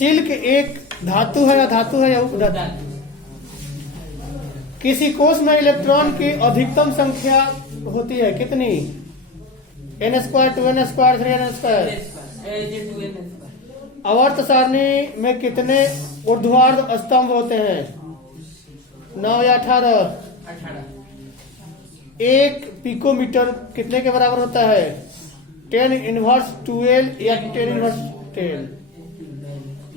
Silk एक धातु है या धातु है या उपधातु? किसी कोष में इलेक्ट्रॉन की अधिकतम संख्या होती है कितनी? n square, 2n square, 3n square. आवर्त सारणी में कितने ऊर्ध्वाधर स्तंभ होते हैं? 9 या 18? एक पिकोमीटर कितने के बराबर होता है? 10 इनवर्स 12 या 10 इनवर्स 10।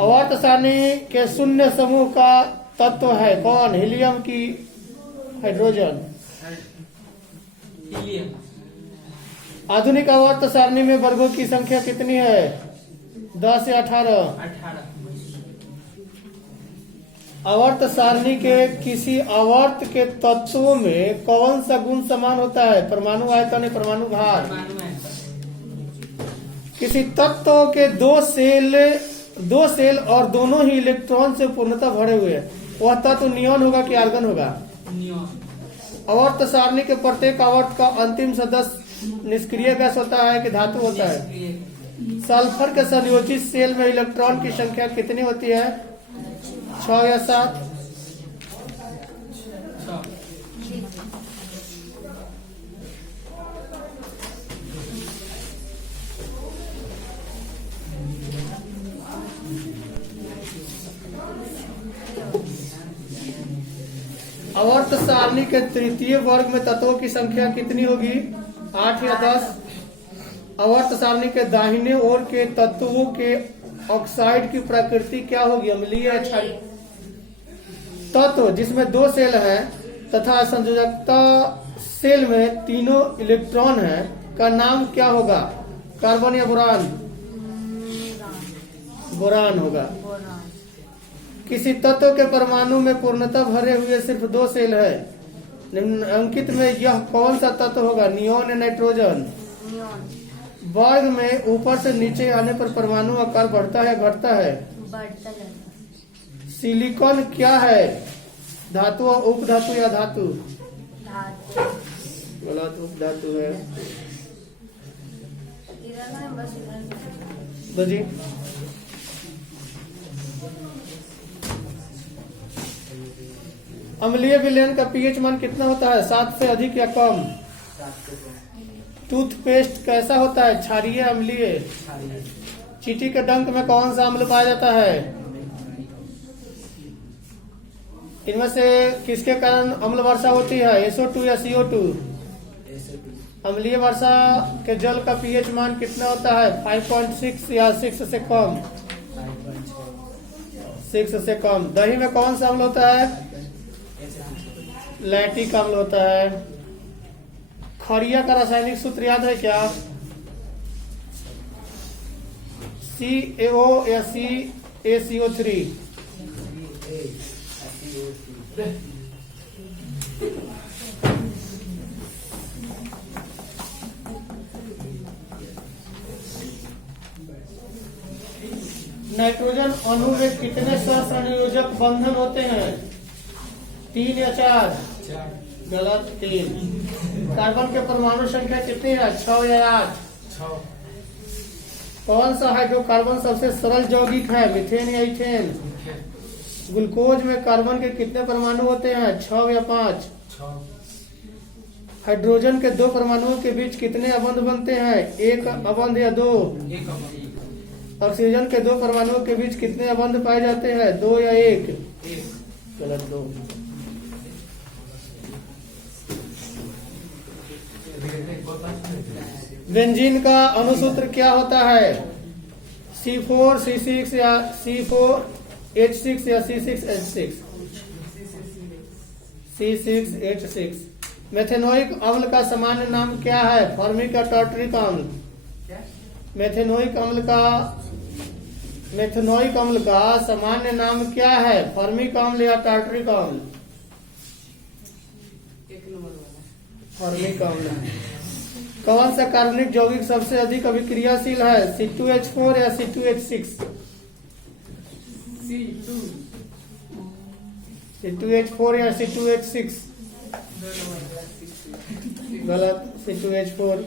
आवर्त सारणी के शून्य समूह का तत्व है कौन? हीलियम की हाइड्रोजन? आधुनिक आवर्त सारणी में वर्गों की संख्या कितनी है? 10 या 18? आवर्त सारणी के किसी आवर्त के तत्वों में कौन सा गुण समान होता है? परमाणु आयतन या परमाणु भार? किसी तत्व के दो सेल और दोनों ही इलेक्ट्रॉन से पूर्णतः भरे हुए हैं, वह तत्व नियॉन होगा कि आर्गन होगा? आवर्त सारणी के प्रत्येक आवर्त का अंतिम सदस्य निष्क्रिय गैस होता है कि धातु होता है? सल्फर के संयोजित सेल में इलेक्ट्रॉन की संख्या कितनी होती है? 6 या 7? आवर्त सारणी के तृतीय वर्ग में तत्वों की संख्या कितनी होगी? 8 या 10? आवर्त सारणी के दाहिने ओर के तत्वों के ऑक्साइड की प्रकृति क्या होगी? अम्लीय या क्षारीय? तत्व जिसमें 2 सेल हैं तथा संयोजकता सेल में तीनों इलेक्ट्रॉन हैं का नाम क्या होगा? कार्बन या बोरान? बोरान होगा। किसी तत्व के परमाणु में पूर्णतः भरे हुए सिर्फ 2 सेल है, निम्नलिखित में यह कौन सा तत्व होगा? नियॉन या नाइट्रोजन? वर्ग में ऊपर से नीचे आने पर परमाणु आकार बढ़ता है घटता है? बढ़ता है। सिलिकॉन क्या है? धातु, उपधातु या धातु? धातु। गलत, उपधातु है। तो जी अम्लीय विलयन का पीएच मान कितना होता है? 7 से अधिक या कम? टूथपेस्ट कैसा होता है? क्षारीय अम्लीय? चींटी के डंक में कौन सा अम्ल पाया जाता है? इनमें से किसके कारण अम्ल वर्षा होती है? SO2 या CO2? अम्लीय वर्षा के जल का पीएच मान कितना होता है? 5.6 या 6 से कम? 6 से कम। दही में कौन सा अम्ल होता है? लैक्टिक अम्ल होता है। खड़िया का रासायनिक सूत्र याद है क्या? CaO या CaCO3? नाइट्रोजन अणु में कितने सहसंयोजक बंधन होते हैं? 3 या 4? गलत, 3। कार्बन के परमाणु संख्या कितनी है? 6 या 8? कौन सा हाइड्रोकार्बन सबसे सरल यौगिक है? मीथेन या इथेन? ग्लूकोज में कार्बन के कितने परमाणु होते हैं? 6 या 5? हाइड्रोजन के 2 परमाणुओं के बीच कितने अबंध बनते हैं? 1 अबंध या 2? ऑक्सीजन के 2 परमाणुओं के बीच कितने अबंध पाए जाते हैं? 2 या 1? गलत, 2। बेंजीन का अणुसूत्र क्या होता है? C4, C6 या C4H6 या C6H6? C6H6। मेथेनोइक अम्ल का सामान्य नाम क्या है? फॉर्मिक या टार्टरिक अम्ल? मेथेनोइक अम्ल का सामान्य नाम क्या है? फॉर्मिक अम्ल या टार्टरिक अम्ल? फॉर्मिक अम्ल। कौन सा कार्बनिक यौगिक सबसे अधिक अभिक्रियाशील है? C2H4 या C2H6? C2H4 या C2H6? गलत, C2H4।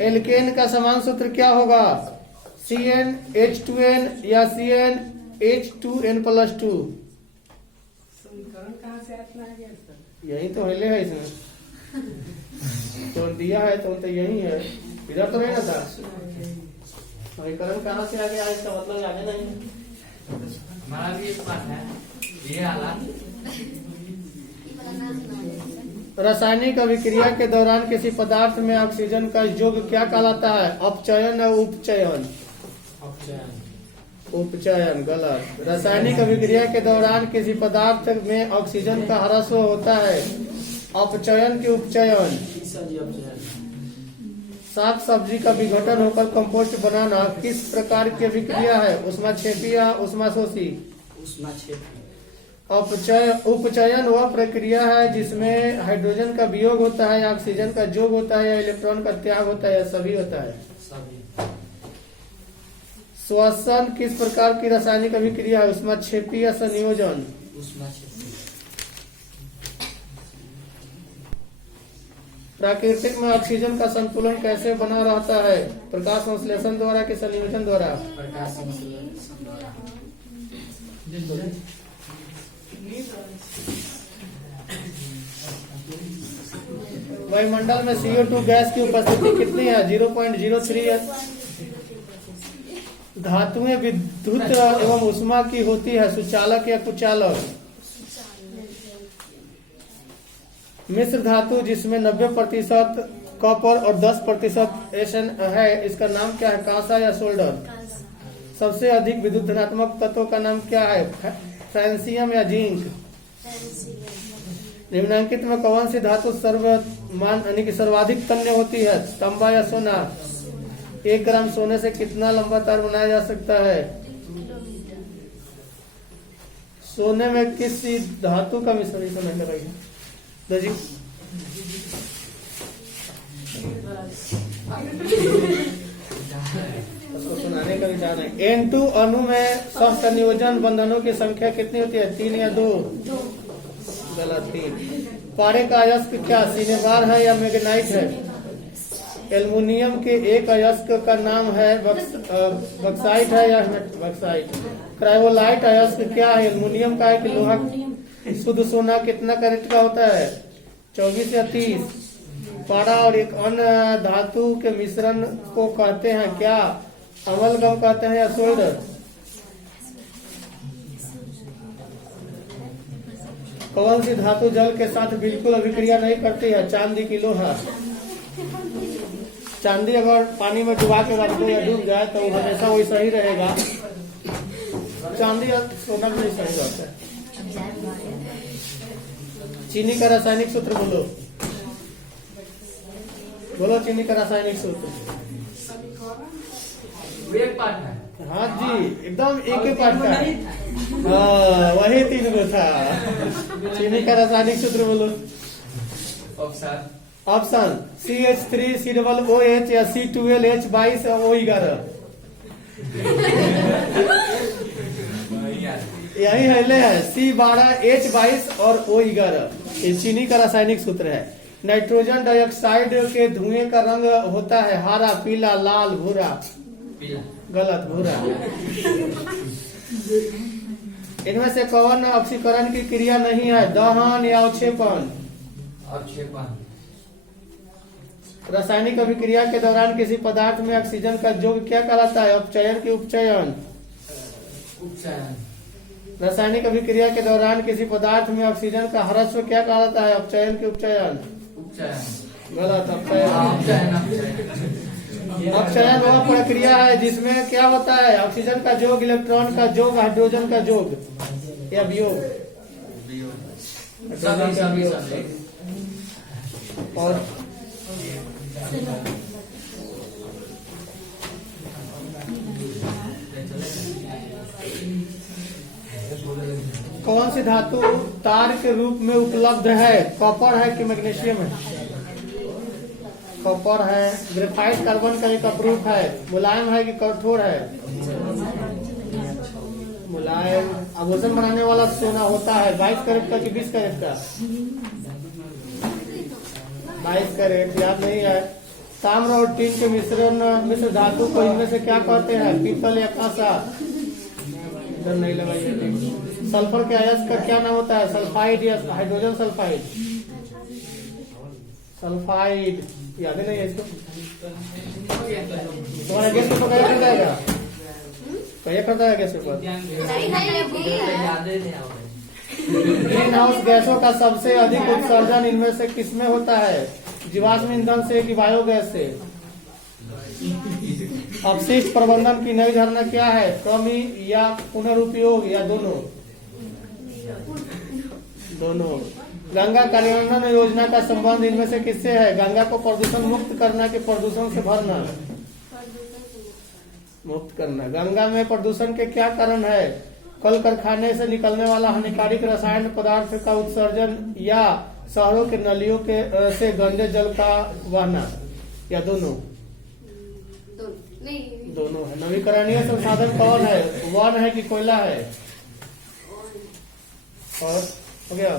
एल्केन का समान सूत्र क्या होगा? CnH2n या CnH2n+2? समीकरण कहाँ से इतना आ गया सर? यही तो हिले है इसमें तो दिया है तो यही है, इधर तो नहीं ना था। समीकरण कहाँ से आगे आए इसका मतलब आगे नहीं। हमारा भी एक बात है, ये आला रासायनिक अभिक्रिया के दौरान किसी पदार्थ में ऑक्सीजन का योग क्या कहलाता है? अपचयन या उपचयन? उपचयन गलत। रासायनिक अभिक्रिया के दौरान किसी पदार्थ में ऑक्सीजन का ह्रासव होता है, अपचयन की उपचयन? साग सब्जी का विघटन होकर कंपोस्ट बनाना किस प्रकार की अभिक्रिया है? ऊष्माक्षेपी या ऊष्माशोषी? उपचयन वह प्रक्रिया है जिसमें हाइड्रोजन का वियोग होता है, ऑक्सीजन का जोग होता है, या इलेक्ट्रॉन का त्याग होता है, या सभी होता है? श्वसन किस प्रकार की रासायनिक अभिक्रिया है? ऊष्माक्षेपी या संयोजन? प्राकृतिक में ऑक्सीजन का संतुलन कैसे बना रहता है? प्रकाश संश्लेषण द्वारा कि संयोजन द्वारा? वायुमंडल में CO2 गैस की उपस्थिति कितनी है? 0.03। धातुएं विद्युत एवं ऊष्मा की होती है, सुचालक या कुचालक? मिश्र धातु जिसमें 90% कॉपर और 10% एशन है, इसका नाम क्या है? कांसा या सोल्डर? सबसे अधिक विद्युत धनात्मक तत्वों का नाम क्या है? फ्रांसियम या जिंक? निम्नलिखित में कौन सी धातु सर्वाधिक तन्य होती है? तांबा या सोना? 1 ग्राम सोने से कितना लंबा तार बनाया जा सकता है? सोने में किसी धातु का मिश्रण तो नहीं लगाइए जी। उसको सुनाने का विचार है। N2 अणु में सहसंयोजन बंधनों की संख्या कितनी होती है? 3 या 2? गलत, 3। पारे का अयस्क क्या सिनेबार है या मैग्नाइट है? एल्युमिनियम के एक अयस्क का नाम है बक्साइट है या बक्साइट? क्रायोलाइट अयस्क क्या है? एल्युमिनियम का है कि लोहा? शुद्ध सोना कितना कैरेट का होता है? 24 या 30? पारा और एक अन्य धातु के मिश्रण को कहते हैं क्या? अमलगम कहते हैं या सोल्डर? कौन सी धातु जल के साथ बिल्कुल अभिक्रिया नहीं करती है? चांदी की लोहा? चांदी अगर पानी में डुबा के रख दो या डूब जाए तो हमेशा वही सही रहेगा। चांदी या सोना भी नहीं सही रहता है। चीनी का रासायनिक सूत्र बोलो, बोलो चीनी का रासायनिक सूत्र। एक पार्ट है। हाँ जी, एकदम एक ही पार्ट का है। हाँ, वही 3 गो था। चीनी का रासायनिक सूत्र बोलो। ऑप्शन CH3 COOH या C12H22 O11? यही है C12H22 और O11। ये चीनी का रासायनिक सूत्र है। नाइट्रोजन डाइऑक्साइड के धुएं का रंग होता है हरा, पीला, लाल, भूरा? गलत, भूरा। इनमें से कौन ऑक्सीकरण की क्रिया नहीं है? दहन या अवक्षेपण? रासायनिक अभिक्रिया के दौरान किसी पदार्थ में ऑक्सीजन का योग क्या कहलाता है? अपचयन की उपचयन? रासायनिक अभिक्रिया के दौरान किसी पदार्थ में ऑक्सीजन का ह्रासव क्या कहलाता है? अपचयन की उपचयन? गलत, अपचयन। अपचयन वह प्रक्रिया है जिसमें क्या होता है? ऑक्सीजन का जोग, इलेक्ट्रॉन का जोग, हाइड्रोजन का जोग या वियोग? और कौन सी धातु तार के रूप में उपलब्ध है? कॉपर है कि मैग्नीशियम है? कॉपर है। ग्रेफाइट कार्बन का एक अपरूप है। मुलायम है कि कठोर है? मुलायम। आभूषण बनाने वाला सोना होता है 22 कैरेट का कि 20 कैरेट का? 22 कैरेट। याद नहीं है? ताम्र और टीन के मिश्र धातु को इनमें से क्या कहते हैं? पीतल या कांसा? इधर नहीं लगाइए। सल्फर के अयस्क का क्या नाम होता है? सल्फाइड या हाइड्रोजन सल्फाइड? सल्फाइड याद नहीं है इसको? तुम्हारा गैस पेपर क्या करता है? क्या करता है गैस पेपर? ग्रीन हाउस गैसों का सबसे अधिक उत्सर्जन इनमें से किसमें होता है? जीवाश्म ईंधन से कि बायोगैस से? अपशिष्ट प्रबंधन की नई धारणा क्या है? कमी या पुनरुपयोग या दोनों? दोनों। गंगा कार्यान्वयन योजना का संबंध इनमें से किससे है? गंगा को प्रदूषण मुक्त करना कि प्रदूषण से भरना? मुक्त करना। गंगा में प्रदूषण के क्या कारण है? कल कारखाने से निकलने वाला हानिकारक रसायन पदार्थ का उत्सर्जन या शहरों के नलियों के से गंदे जल का बहना या दोनों? दोनों है। नवीकरणीय संसाधन कौन है? वन है कि कोयला है? और हो गया।